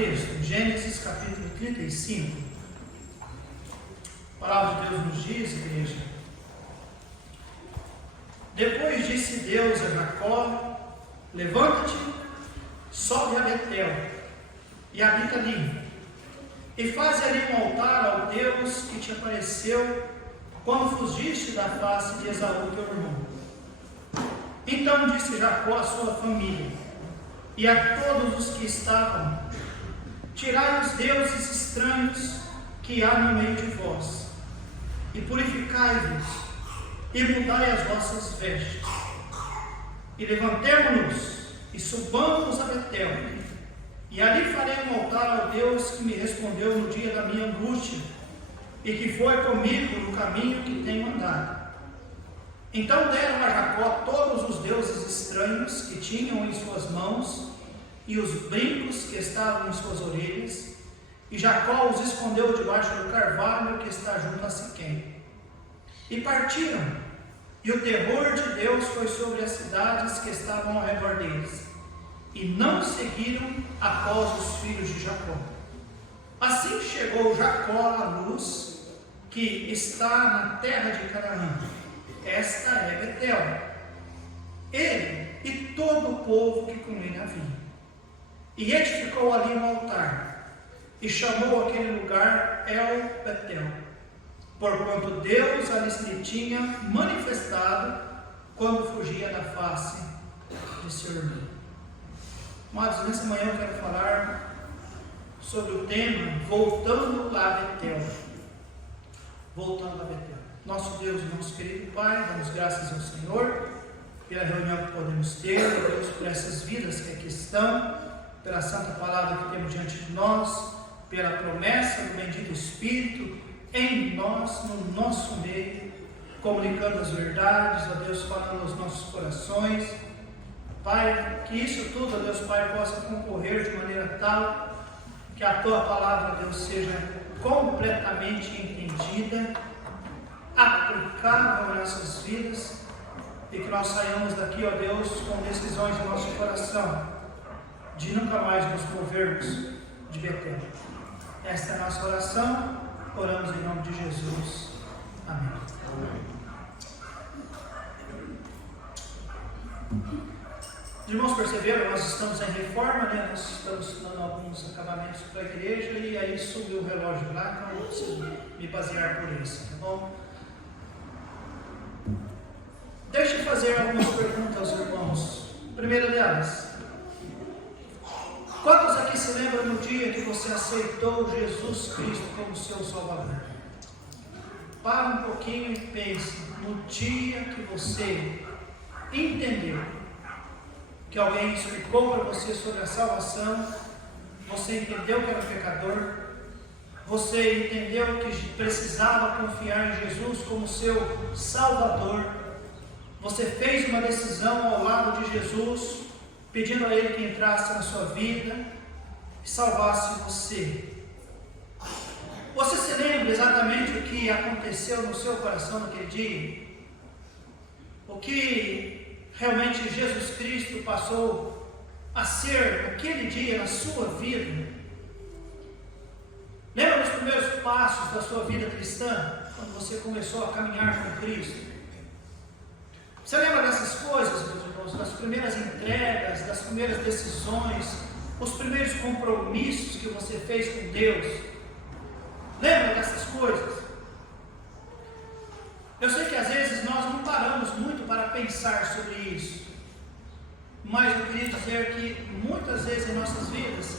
texto, Gênesis capítulo 35. A palavra de Deus nos diz, igreja: depois disse Deus a Jacó: levanta-te, sobe a Betel e habita ali, e faz ali um altar ao Deus que te apareceu quando fugiste da face de Esaú teu irmão. Então disse Jacó à sua família e a todos os que estavam: tirai os deuses estranhos que há no meio de vós, e purificai-vos, e mudai as vossas vestes, e levantemo-nos, e subamos a Betel, e ali farei um altar ao Deus que me respondeu no dia da minha angústia, e que foi comigo no caminho que tenho andado. Então deram a Jacó todos os deuses estranhos que tinham em suas mãos, e os brincos que estavam em suas orelhas, e Jacó os escondeu debaixo do carvalho que está junto a Siquém. E partiram, e o terror de Deus foi sobre as cidades que estavam ao redor deles, e não seguiram após os filhos de Jacó. Assim chegou Jacó à luz que está na terra de Canaã. Esta é Betel, ele e todo o povo que com ele havia. E edificou ali um altar, e chamou aquele lugar El Betel, porquanto Deus ali lhe tinha manifestado quando fugia da face de seu irmão. Amados, nessa manhã eu quero falar sobre o tema voltando a Betel. Voltando a Betel. Nosso Deus e nosso querido Pai, damos graças ao Senhor pela reunião que podemos ter, Deus, por essas vidas que aqui estão, pela santa palavra que temos diante de nós, pela promessa do bendito Espírito em nós, no nosso meio, comunicando as verdades, ó Deus, falando aos nossos corações. Pai, que isso tudo, ó Deus Pai, possa concorrer de maneira tal que a Tua palavra, Deus, seja completamente entendida, aplicável em nossas vidas, e que nós saiamos daqui, ó Deus, com decisões do nosso coração, de nunca mais nos movermos de Betel. Esta é a nossa oração, oramos em nome de Jesus. Amém. Os irmãos perceberam, nós estamos em reforma, né? Nós estamos dando alguns acabamentos para a igreja, e aí subiu o relógio lá, então eu preciso me basear por isso, tá bom? Deixa eu fazer algumas perguntas aos irmãos. Primeira delas: quantos aqui se lembram no dia que você aceitou Jesus Cristo como seu Salvador? Para um pouquinho e pense no dia que você entendeu, que alguém explicou para você sobre a salvação, você entendeu que era pecador, você entendeu que precisava confiar em Jesus como seu Salvador, você fez uma decisão ao lado de Jesus, pedindo a Ele que entrasse na sua vida e salvasse você. Você se lembra exatamente o que aconteceu no seu coração naquele dia? O que realmente Jesus Cristo passou a ser naquele dia na sua vida? Lembra dos primeiros passos da sua vida cristã, quando você começou a caminhar com Cristo? Você lembra dessas coisas, meus irmãos, das primeiras entregas, das primeiras decisões, os primeiros compromissos que você fez com Deus? Lembra dessas coisas? Eu sei que às vezes nós não paramos muito para pensar sobre isso, mas eu queria dizer que muitas vezes em nossas vidas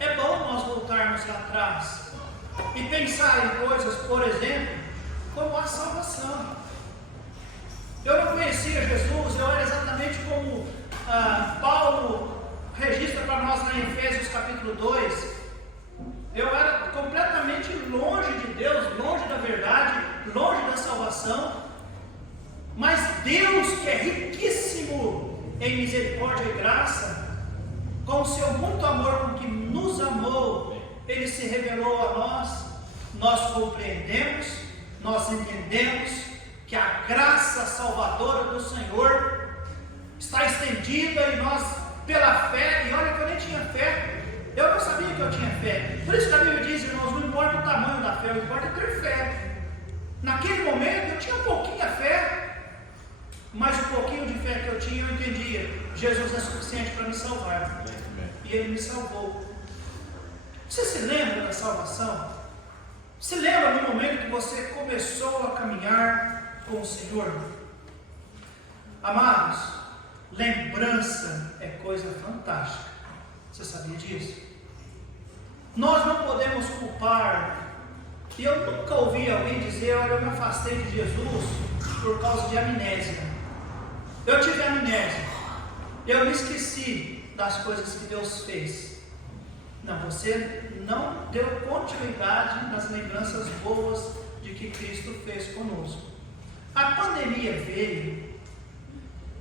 é bom nós voltarmos lá atrás e pensar em coisas, por exemplo, como a salvação. Eu não conhecia Jesus, eu era exatamente como Paulo registra para nós lá em Efésios capítulo 2. Eu era completamente longe de Deus, longe da verdade, longe da salvação. Mas Deus, que é riquíssimo em misericórdia e graça, com o seu muito amor com que nos amou, Ele se revelou a nós. Nós compreendemos, nós entendemos que a graça salvadora do Senhor está estendida e nós, pela fé, e olha que eu nem tinha fé, Eu não sabia que eu tinha fé. Por isso que a Bíblia diz, irmãos, não importa o tamanho da fé, o que importa é ter fé. Naquele momento eu tinha pouquinha fé, mas o pouquinho de fé que eu tinha, eu entendia: Jesus é suficiente para me salvar. E Ele me salvou. Você se lembra da salvação? Se lembra no momento que você começou a caminhar com o Senhor? Amados, lembrança é coisa fantástica. Você sabia disso? Nós não podemos culpar. E eu nunca ouvi alguém dizer: olha, eu me afastei de Jesus por causa de amnésia. Eu tive amnésia. Eu me esqueci das coisas que Deus fez. Não, você não deu continuidade nas lembranças boas de que Cristo fez conosco. A pandemia veio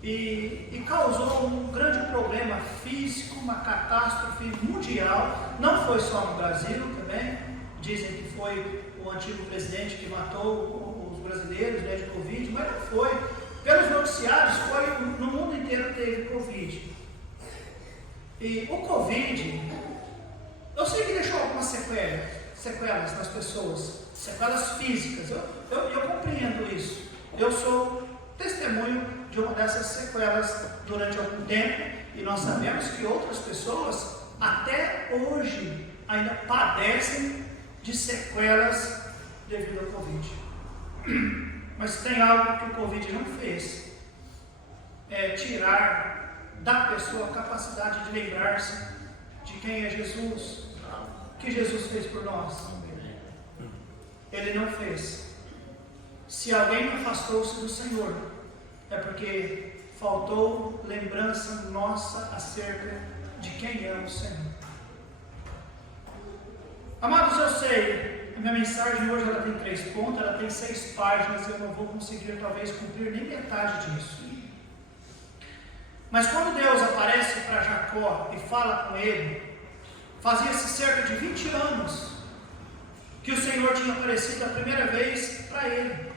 e causou um grande problema físico, uma catástrofe mundial. Não foi só no Brasil também. Dizem que foi o antigo presidente que matou os brasileiros, né, de Covid, mas não foi. Pelos noticiários, foi no mundo inteiro teve Covid. E o Covid, eu sei que deixou algumas sequelas nas pessoas, sequelas físicas. Eu compreendo isso. Eu sou testemunho de uma dessas sequelas durante algum tempo, e nós sabemos que outras pessoas até hoje ainda padecem de sequelas devido ao Covid. Mas tem algo que o Covid não fez: é tirar da pessoa a capacidade de lembrar-se de quem é Jesus, que Jesus fez por nós. Ele não fez. Se alguém afastou-se do Senhor, é porque faltou lembrança nossa acerca de quem é o Senhor. Amados, eu sei, a minha mensagem hoje ela tem 3 pontos, ela tem 6 páginas, eu não vou conseguir talvez cumprir nem metade disso. Mas quando Deus aparece para Jacó e fala com ele, fazia-se cerca de 20 anos que o Senhor tinha aparecido a primeira vez para ele.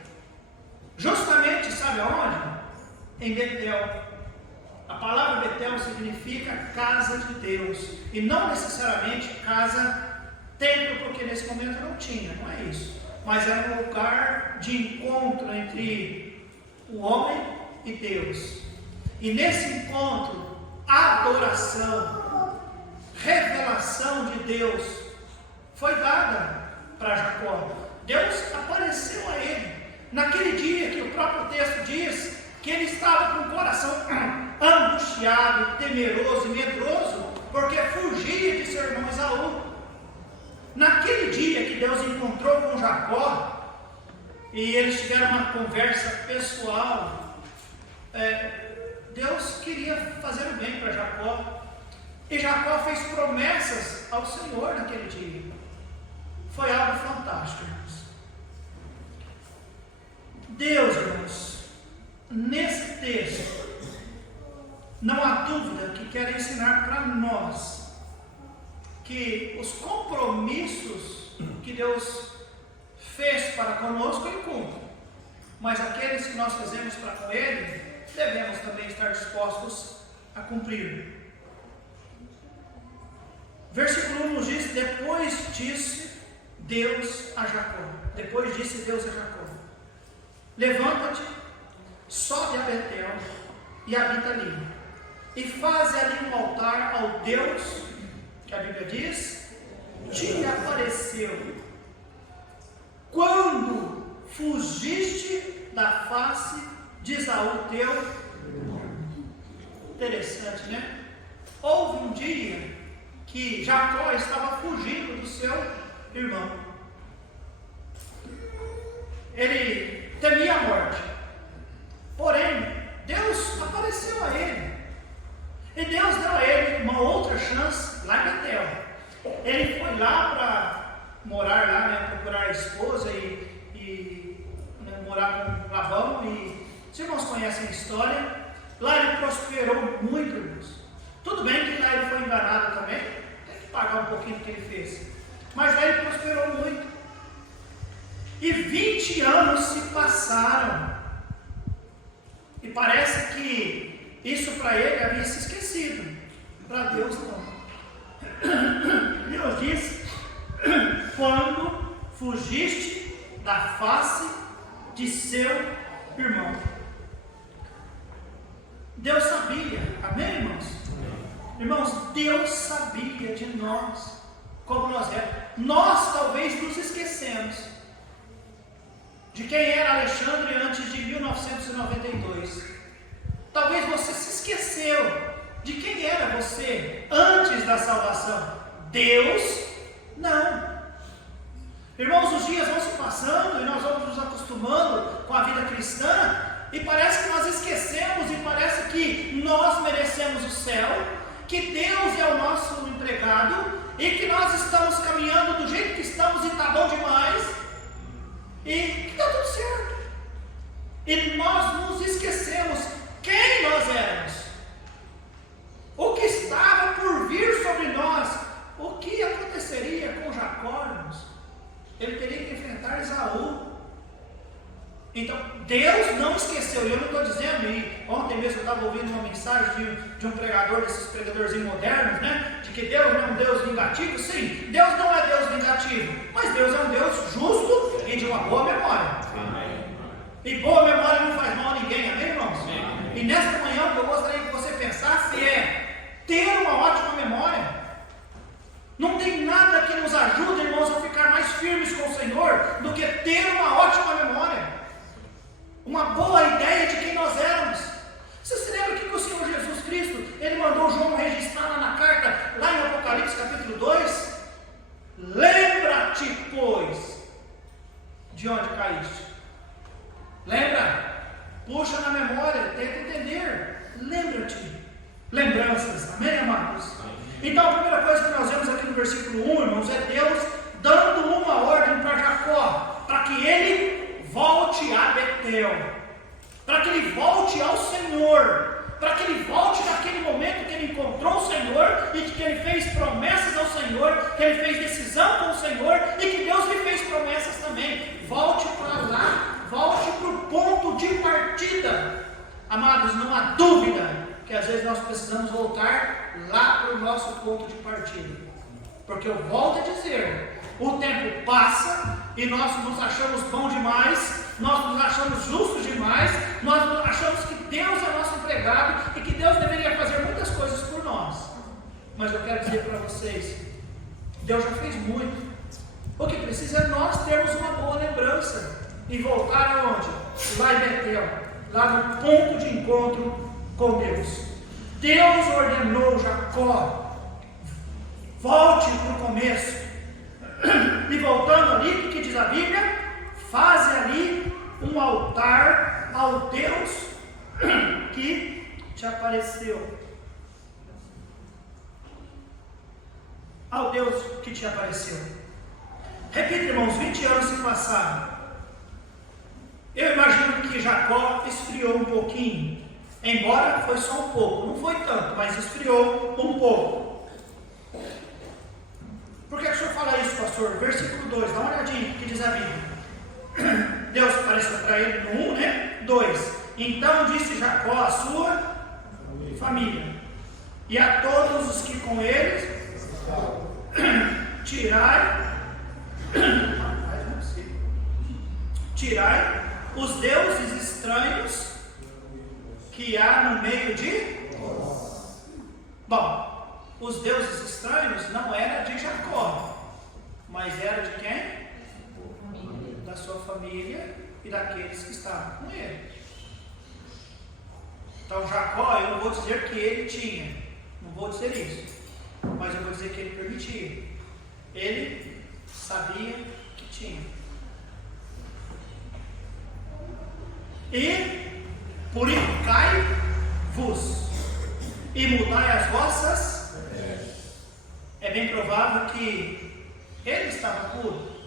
Justamente, sabe aonde? Em Betel. A palavra Betel significa casa de Deus, e não necessariamente casa templo, porque nesse momento não tinha, não é isso. Mas era um lugar de encontro entre o homem e Deus. E nesse encontro, adoração, revelação de Deus foi dada para Jacó. Deus apareceu a ele naquele dia que o próprio texto diz que ele estava com o coração angustiado, temeroso e medroso, porque fugia de seu irmão Esaú. Naquele dia que Deus encontrou com Jacó e eles tiveram uma conversa pessoal, Deus queria fazer o bem para Jacó, e Jacó fez promessas ao Senhor naquele dia. Foi algo fantástico, irmãos. Deus, irmãos, nesse texto, não há dúvida que quer ensinar para nós que os compromissos que Deus fez para conosco, Ele cumpre. Mas aqueles que nós fazemos para com Ele, devemos também estar dispostos a cumprir. Versículo 1 nos diz: depois disse Deus a Jacó. Depois disse Deus a Jacó: levanta-te, sobe a Betel e habita ali, e faze ali um altar ao Deus que a Bíblia diz te apareceu quando fugiste da face de Esaú teu irmão. Interessante, né? Houve um dia que Jacó estava fugindo do seu irmão. Ele temia a morte. Porém, Deus apareceu a ele. E Deus deu a ele uma outra chance lá em Betel. Ele foi lá para morar lá, né, procurar a esposa e morar com Labão. E os irmãos conhecem a história. Lá ele prosperou muito, irmãos. Tudo bem que lá ele foi enganado também, tem que pagar um pouquinho do que ele fez. Mas lá ele prosperou muito. E 20 anos se passaram. E parece que isso para ele havia se esquecido. Para Deus não. fugiste da face de seu irmão. Deus sabia, amém, irmãos? Irmãos, Deus sabia de nós, como nós éramos. Nós talvez nos esquecemos de quem era Alexandre antes de 1992. Talvez você se esqueceu de quem era você antes da salvação. Deus, não. Irmãos, os dias vão se passando e nós vamos nos acostumando com a vida cristã, e parece que nós esquecemos, e parece que nós merecemos o céu, que Deus é o nosso empregado, e que nós estamos caminhando do jeito que estamos e está bom demais, e que está tudo certo. E nós nos esquecemos quem nós éramos, o que estava por vir sobre nós, o que aconteceria com Jacó, irmãos. Ele teria que enfrentar Esaú. Então, Deus não esqueceu. E eu não estou dizendo, e ontem mesmo eu estava ouvindo uma mensagem de um pregador, desses pregadorzinhos modernos, né? De que Deus não é um Deus vingativo. Sim, Deus não é Deus vingativo, mas Deus é um Deus justo e de uma boa memória. Amém. E boa memória não faz mal a ninguém, amém, irmãos? Amém. E nesta manhã o que eu gostaria que você pensasse é ter uma ótima memória. Não tem nada que nos ajude, irmãos, a ficar mais firmes com o Senhor do que ter uma ótima memória, uma boa ideia de quem nós éramos. Você se lembra que o Senhor Jesus Cristo, Ele mandou João registrar lá na carta, lá em Apocalipse capítulo 2? Lembra-te, pois, de onde caíste. Lembra? Puxa na memória, tenta entender. Lembra-te. Lembranças, amém, amados? Então a primeira coisa que nós vemos aqui no versículo 1, irmãos, é Deus dando uma ordem para Jacó, para que ele volte a Betel, para que ele volte ao Senhor, para que ele volte naquele momento que ele encontrou o Senhor, e que ele fez promessas ao Senhor, que ele fez decisão com o Senhor, e que Deus lhe fez promessas também. Volte para lá, volte para o ponto de partida. Amados, não há dúvida que às vezes nós precisamos voltar lá para o nosso ponto de partida, porque eu volto a dizer, o tempo passa e nós nos achamos bom demais, nós nos achamos justos demais, nós achamos que Deus é nosso empregado e que Deus deveria fazer muitas coisas por nós. Mas eu quero dizer para vocês, Deus já fez muito. O que precisa é nós termos uma boa lembrança e voltar aonde? Lá em Betel, lá no ponto de encontro com Deus. Deus ordenou Jacó, volte para o começo. E voltando ali, o que diz a Bíblia? Faze ali um altar ao Deus que te apareceu. Ao Deus que te apareceu. Repita, irmãos, 20 anos se passaram. Eu imagino que Jacó esfriou um pouquinho. Embora foi só um pouco, não foi tanto, mas esfriou um pouco. Por que o senhor fala isso, pastor? Versículo 2, dá uma olhadinha, que diz a Bíblia. Deus apareceu para ele no 1, né? 2. Então disse Jacó à sua família, e a todos os que com ele tirai os deuses estranhos que há no meio de nós. Bom, os deuses estranhos não era de Jacó, mas era de quem? Da sua família e daqueles que estavam com ele. Então Jacó, eu não vou dizer que ele tinha, não vou dizer isso, mas eu vou dizer que ele permitia. Ele sabia que tinha. E purificai-vos e mudai as vossas. É bem provável que ele estava puro.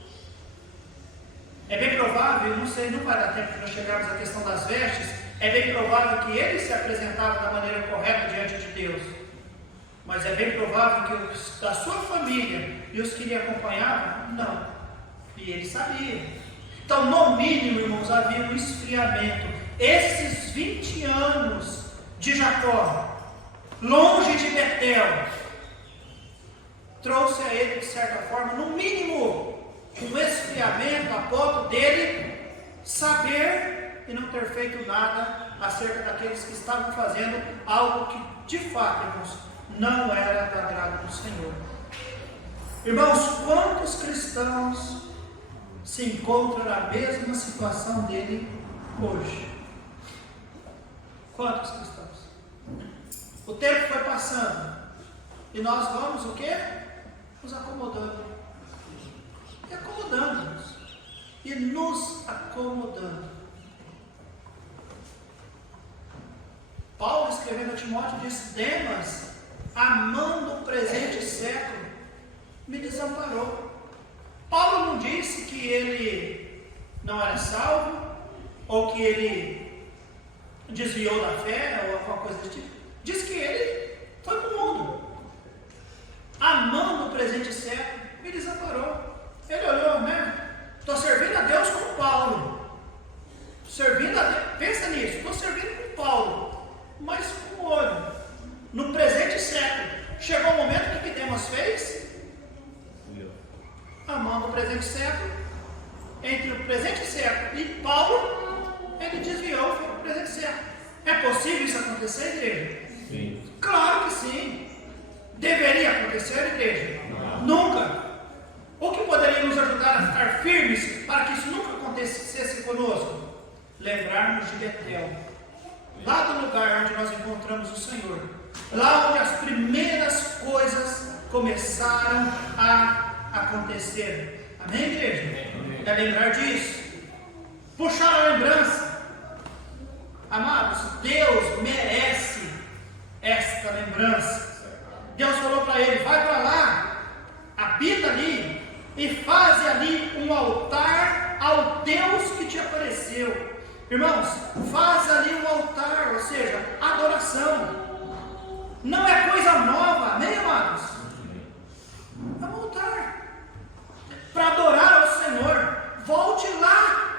É bem provável, não sei, não vai dar tempo de nós chegarmos à questão das vestes. É bem provável que ele se apresentava da maneira correta diante de Deus. Mas é bem provável que os da sua família e os que lhe acompanhavam, não. E ele sabia. Então, no mínimo, irmãos, havia um esfriamento. Esses 20 anos de Jacó, longe de Betel, trouxe a ele, de certa forma, no mínimo, um esfriamento a ponto dele saber e não ter feito nada acerca daqueles que estavam fazendo algo que de fato, irmãos, não era do agrado do Senhor. Irmãos, quantos cristãos se encontram na mesma situação dele hoje? Quantos cristãos? O tempo foi passando e nós vamos o quê? Nos acomodando. E acomodando-nos. E nos acomodando. Paulo, escrevendo a Timóteo, diz: Demas, amando o presente século, me desamparou. Paulo não disse que ele não era salvo, ou que ele desviou da fé, ou alguma coisa desse tipo. Diz que ele foi para o mundo, amando o presente século, me desamparou. Ele olhou, né? Estou servindo a Deus com Paulo. Servindo a Deus, pensa nisso, estou servindo com Paulo, mas com o olho. No presente século, chegou o momento que Demas fez? Amando o presente século, entre o presente século e Paulo, ele desviou, foi para o presente século. É possível isso acontecer, igreja? Sim. Claro que sim. Deveria acontecer, igreja? Nunca. O que poderia nos ajudar a ficar firmes para que isso nunca acontecesse conosco? Lembrarmos de Betel, lá do lugar onde nós encontramos o Senhor, lá onde as primeiras coisas começaram a acontecer. Amém, igreja? É lembrar disso. Puxar a lembrança. Amados, Deus merece esta lembrança. Deus falou para ele: vai para lá, habita ali e faz ali um altar ao Deus que te apareceu. Irmãos, faz ali um altar, ou seja, adoração. Não é coisa nova, amém, amados? É um altar para adorar ao Senhor. Volte lá.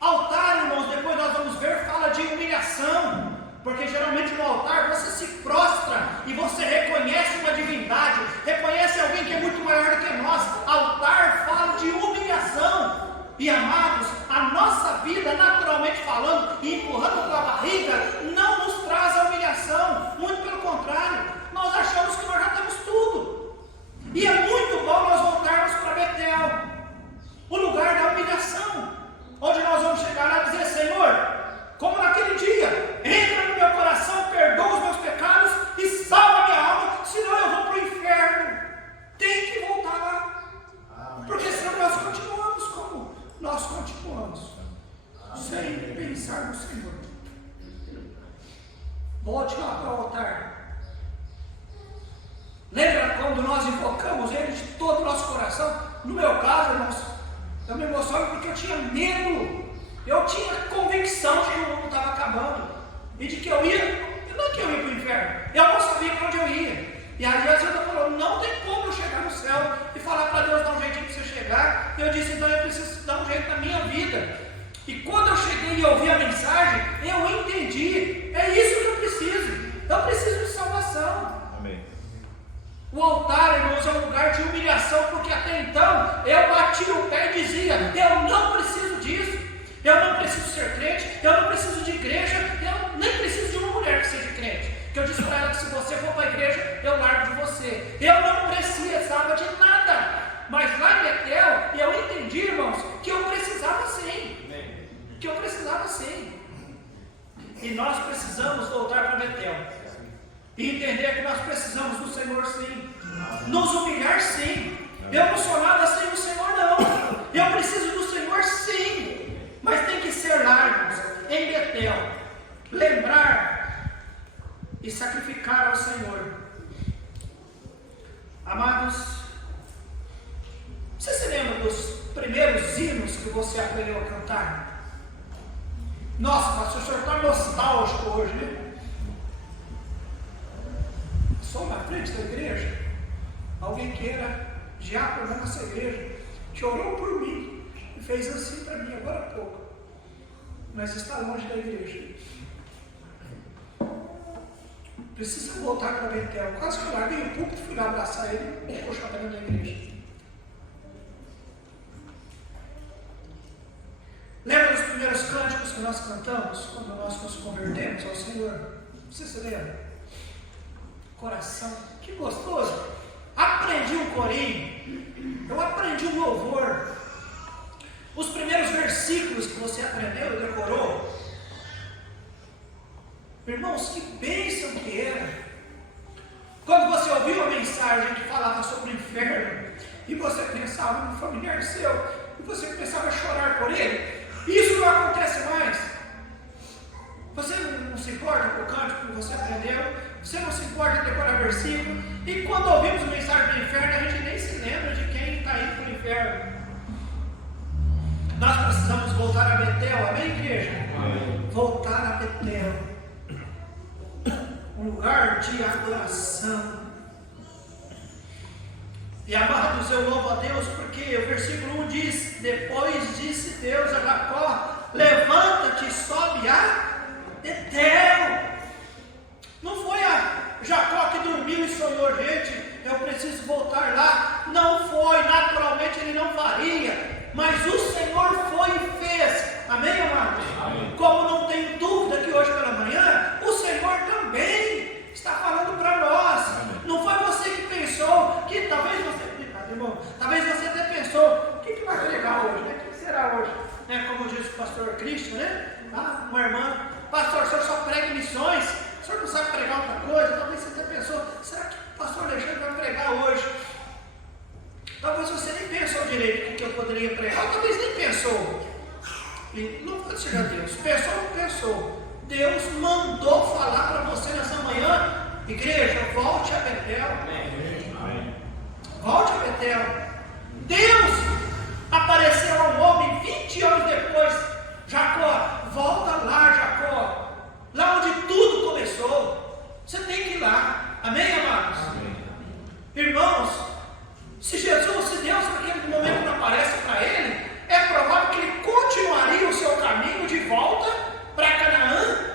Altar, irmãos, depois nós vamos ver, fala de humilhação, porque geralmente no altar você se prostra e você reconhece uma divindade, reconhece alguém que é muito maior do que nós. Altar fala de humilhação. E amados, a nossa vida, naturalmente falando e empurrando para a barriga, não nos traz a humilhação, muito pelo contrário, nós achamos que nós já temos tudo. E é muito bom nós voltarmos para Betel, o lugar da humilhação, onde nós vamos chegar lá e dizer: Senhor, como naquele dia, entra no meu coração, perdoa os meus pecados e salva a minha alma, senão eu vou para o inferno. Tem que voltar lá, porque senão nós continuamos como nós continuamos, sem pensar no Senhor. Volte lá para o altar. Lembra quando nós invocamos Ele de todo o nosso coração? No meu caso, irmãos, eu me emociono porque eu tinha medo. Eu tinha convicção de que o mundo estava acabando e de que eu ia, não que eu ia para o inferno, eu não sabia para onde eu ia. E aí às vezes eu falou: não tem como eu chegar no céu e falar para Deus: dá um jeitinho para você chegar. E eu disse: então eu preciso dar um jeito na minha vida. E quando eu cheguei e ouvi a mensagem, eu entendi: é isso que eu preciso. Eu preciso de salvação. Amém. O altar, irmãos, é um lugar de humilhação, porque até então eu bati o pé e dizia: eu não preciso disso, eu não preciso ser crente, eu não preciso de igreja, eu nem preciso de uma mulher que seja crente. Que eu disse para ela que se você for para a igreja, eu largo de você. Eu não precisava de nada. Mas lá em Betel, eu entendi, irmãos, que eu precisava sim. Que eu precisava sim. E nós precisamos voltar para Betel. E entender que nós precisamos do Senhor sim. Nos humilhar sim. Eu não sou nada sem o Senhor não. Eu preciso do Senhor sim. Mas tem que ser lá, irmãos, em Betel. Lembrar e sacrificar ao Senhor. Amados, você se lembra dos primeiros hinos que você aprendeu a cantar? Nossa, mas o senhor está nostálgico hoje, né? Só na frente da igreja, alguém que era diácono da nossa igreja, que orou por mim e fez assim para mim agora há pouco, mas está longe da igreja. Precisa voltar para Betel. Quase que eu larguei o púlpito, fui lá abraçar ele e puxar para dentro da igreja. que nós cantamos quando nós nos convertemos ao Senhor? Você se lembra? Coração, que gostoso! Aprendi um corinho, eu aprendi um louvor. Os primeiros versículos que você aprendeu e decorou, irmãos, que bênção que era. Quando você ouviu a mensagem que falava sobre o inferno, e você pensava no familiar seu, e você começava a chorar por ele, isso não acontece mais. Você não se importa com o cântico que você aprendeu, você não se importa em decorar versículo, e quando ouvimos a mensagem do inferno, a gente nem se lembra de quem está indo para o inferno. Nós precisamos voltar a Betel, amém, igreja? Amém. Voltar a Betel, um lugar de adoração. E amados, eu louvo a Deus porque o versículo 1 diz: depois disse Deus a Jacó, levanta-te e sobe a Betel. Não foi a Jacó que dormiu e sonhou, gente, eu preciso voltar lá. Não foi, naturalmente ele não faria, mas o Senhor foi e fez. Amém, amados? Amém. Como não tenho dúvida que hoje pela manhã o Senhor também está falando para nós. Amém. Não foi você que pensou, que talvez você até pensou, o que vai pregar hoje? O que será hoje? Como diz o pastor Cristo, né? Uma irmã, pastor, o senhor só prega missões, o senhor não sabe pregar outra coisa. Talvez você até pensou, será que o pastor Alexandre vai pregar hoje? Talvez você nem pensou direito o que eu poderia pregar, ou talvez nem pensou. E não pode ser a Deus. Pensou ou não pensou? Deus mandou falar para você nessa manhã, igreja, volte a Betel. Volte a Betel. Deus apareceu ao homem 20 anos depois. Jacó, volta lá, Jacó. Lá onde tudo começou. Você tem que ir lá. Amém, amados? Amém. Irmãos, se Deus naquele momento não aparece para ele, é provável que ele continuaria o seu caminho de volta para Canaã,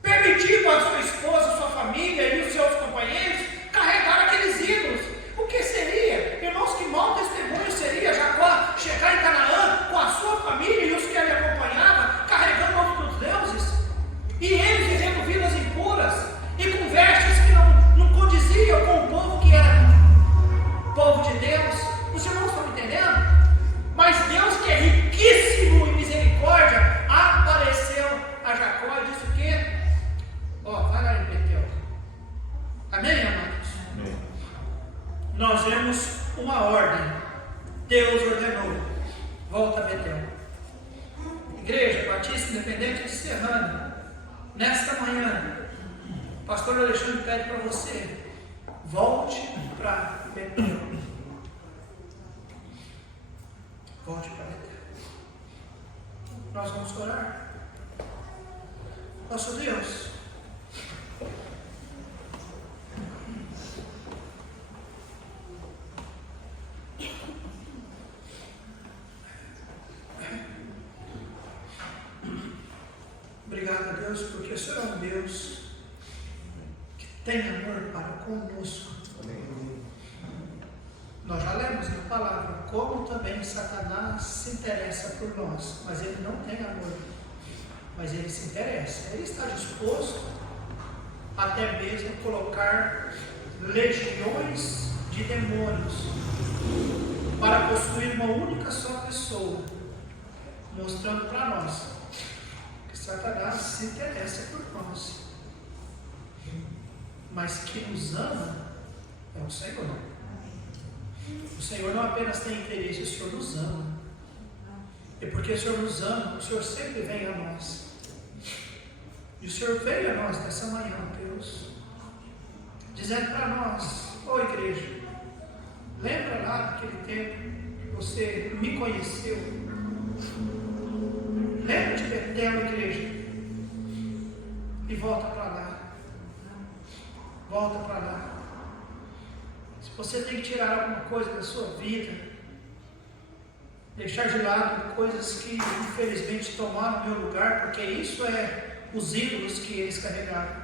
permitindo a sua esposa, a sua família e os seus companheiros carregar aqueles ídolos. O que seria? Irmãos, que mau testemunho seria Jacó chegar em Canaã com a sua família e os que ele acompanhava, carregando outros deuses, e eles vivendo vidas impuras e com vestes que não condiziam com o povo que era povo de Deus. Os irmãos estão entendendo? Mas Deus, que é riquíssimo em misericórdia, apareceu a Jacó e disse o quê? Vai lá em Betel. Amém, amados? Amém. Nós vemos uma ordem. Deus ordenou: volta a Betel. Igreja Batista Independente de Serrano, nesta manhã, o pastor Alexandre pede para você: volte para Betel. Volte para Betel. Nós vamos orar. Nosso Deus, obrigado a Deus, porque o Senhor é um Deus que tem amor para conosco. Nós já lemos na palavra como também Satanás se interessa por nós, mas ele não tem amor, mas ele se interessa. Ele está disposto até mesmo a colocar legiões de demônios para possuir uma única só pessoa, mostrando para nós que Satanás se interessa por nós, mas que nos ama é o Senhor. O Senhor não apenas tem interesse, o Senhor nos ama. E porque o Senhor nos ama, o Senhor sempre vem a nós. E o Senhor veio a nós nessa manhã, Deus, dizendo para nós: ô igreja, lembra lá daquele tempo que você me conheceu? Lembra de Betel, igreja, e volta para lá. Volta para lá. Se você tem que tirar alguma coisa da sua vida, deixar de lado coisas que infelizmente tomaram o meu lugar, porque isso é os ídolos que eles carregaram.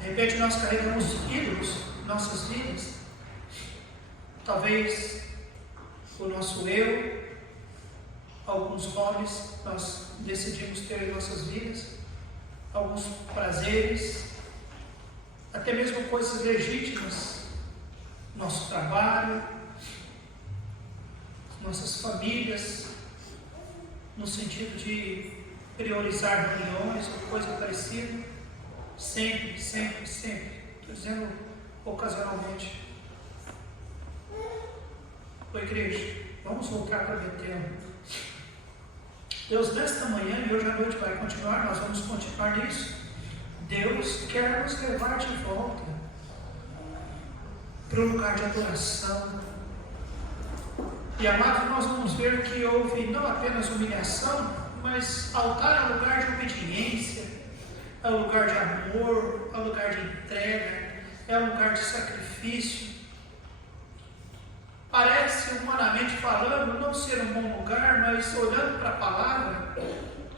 De repente nós carregamos ídolos em nossas vidas. Talvez o nosso eu, alguns hobbies nós decidimos ter em nossas vidas, alguns prazeres, até mesmo coisas legítimas, nosso trabalho, nossas famílias, no sentido de priorizar reuniões ou coisa parecida, sempre, estou dizendo ocasionalmente. Ô igreja, vamos voltar para Betel. Deus, nesta manhã e hoje à noite vai continuar, nós vamos continuar nisso. Deus quer nos levar de volta para um lugar de adoração. E amados, nós vamos ver que houve não apenas humilhação, mas altar é lugar de obediência, é lugar de amor, é lugar de entrega, é lugar de sacrifício. Parece, humanamente falando, não ser um bom lugar, mas olhando para a palavra,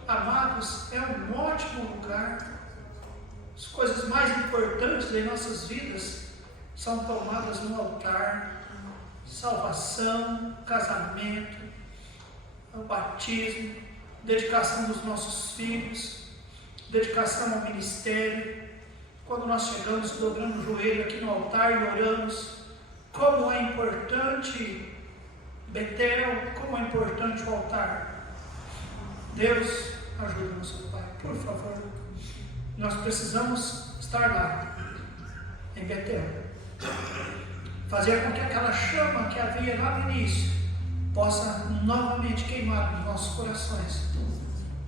amados, é um ótimo lugar. As coisas mais importantes de nossas vidas são tomadas no altar. Salvação, casamento, o batismo, dedicação dos nossos filhos, dedicação ao ministério. Quando nós chegamos, dobrando o joelho aqui no altar e oramos, como é importante Betel, como é importante o altar. Deus, ajuda-nos, Pai, por favor. Nós precisamos estar lá, em Betel. Fazer com que aquela chama que havia lá no início possa novamente queimar nos nossos corações,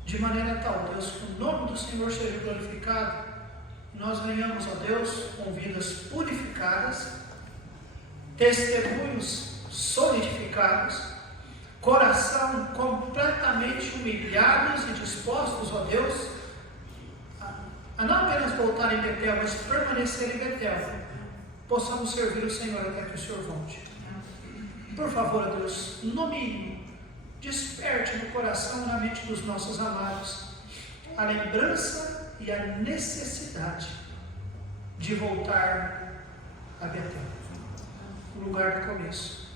de maneira tal, Deus, que o nome do Senhor seja glorificado, e nós venhamos, ó Deus, com vidas purificadas, testemunhos solidificados, coração completamente humilhados e dispostos, ó Deus, a não apenas voltar em Betel, mas permanecer em Betel. Possamos servir o Senhor até que o Senhor volte. Por favor, Deus, no mínimo, desperte no coração e na mente dos nossos amados a lembrança e a necessidade de voltar a Betel, o lugar do começo.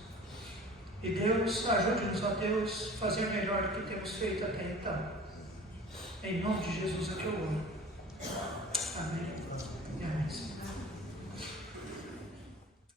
E Deus, ajude-nos, ó Deus, a fazer melhor do que temos feito até então. Em nome de Jesus é que eu oro.